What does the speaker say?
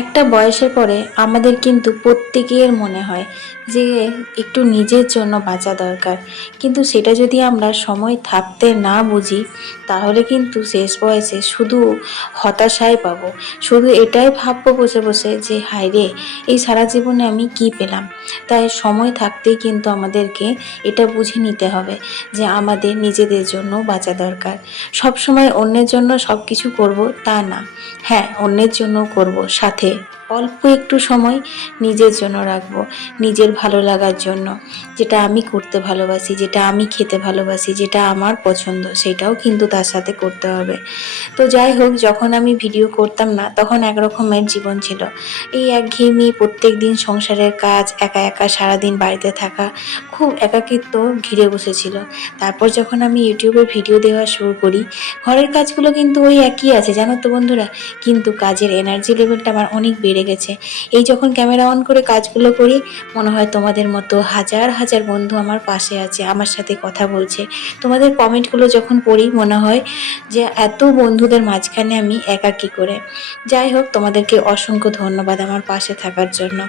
একটা বয়সের পরে আমাদের কিন্তু প্রত্যেকের মনে হয় যে একটু নিজের জন্য বাঁচা দরকার। কিন্তু সেটা যদি আমরা সময় থাকতে না বুঝি, তাহলে কিন্তু শেষ বয়সে শুধু হতাশাই পাবো। শুধু এটাই ভাববো বসে বসে যে হায় রে, এই সারা জীবনে আমি কি পেলাম। তাই সময় থাকতেই কিন্তু আমাদেরকে এটা বুঝে নিতে হবে যে আমাদের নিজেদের জন্য বাঁচা দরকার। সব সময় অন্যের জন্য সব কিছু করব তা না। হ্যাঁ, অন্যের জন্য করব, সাথে অল্প একটু সময় নিজের জন্য রাখবো, নিজের ভালো লাগার জন্য। যেটা আমি করতে ভালোবাসি, যেটা আমি খেতে ভালোবাসি, যেটা আমার পছন্দ, সেটাও কিন্তু তার সাথে করতে হবে। তো যাই হোক, যখন আমি ভিডিও করতাম না তখন একরকমের জীবন ছিল। এই একঘেয়েমি, প্রত্যেক দিন সংসারের কাজ, একা একা সারাদিন বাড়িতে থাকা, খুব একাকিত্ব ঘিরে বসেছিল। তারপর যখন আমি ইউটিউবে ভিডিও দেওয়া শুরু করি, ঘরের কাজগুলো কিন্তু ওই একই আছে জানো তো বন্ধুরা, কিন্তু কাজের এনার্জি লেভেলটা আমার অনেক বেড়ে গেছে। এই যখন ক্যামেরা অন করে কাজগুলো করি, মনে হয় তোমাদের মতো হাজার হাজার বন্ধু আমার পাশে আছে, আমার সাথে কথা বলছে। তোমাদের কমেন্টগুলো যখন পড়ি, মনে হয় যে এত বন্ধুদের মাঝখানে আমি একা কি করে। যাই হোক, তোমাদেরকে অসংখ্য ধন্যবাদ আমার পাশে থাকার জন্য।